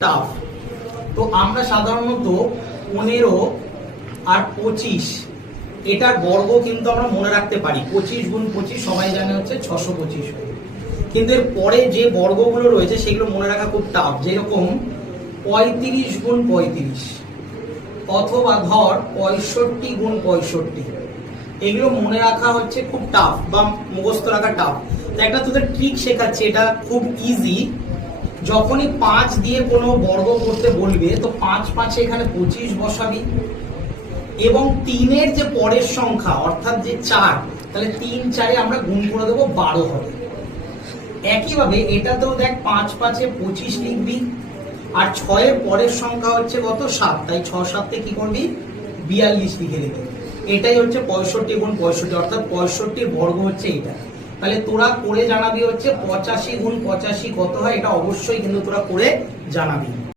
Tough. তো আমরা সাধারণত 15 আর 25 এটার বর্গ কিন্তু আমরা মনে রাখতে পারি। 25 গুণ 25 সবাই জানে হচ্ছে 625। কিন্তু এর পরে যে বর্গগুলো রয়েছে সেগুলো মনে রাখা খুব টাফ। যেরকম 35 গুণ 35 অথবা ধর 65 গুণ 65, এগুলো মনে রাখা হচ্ছে খুব টাফ বা মুখস্থ রাখা টাফ। একটা তোদের ট্রিক শেখাচ্ছে, এটা খুব ইজি। যখনই 5 দিয়ে কোনো বর্গ করতে বলবে তো 5 5 এখানে 25 বসাবি এবং 3-এর যে পরের সংখ্যা অর্থাৎ যে 4, তাহলে 3 4-এ আমরা গুণ করে দেবো, 12 হবে। একইভাবে এটাতেও দেখ 5 5-এ 25 লিখবি আর 6-এর পরের সংখ্যা হচ্ছে কত 7, তাই 6 7-তে কি করবি 42 লিখে দিবি। এটাই হচ্ছে 65 গুণ 65 অর্থাৎ 65-র বর্গ হচ্ছে এটা। তাহলে তোরা করে জানাবি হচ্ছে 85 গুণ 85 কত হয়, এটা অবশ্যই কিন্তু তোরা করে জানাবি।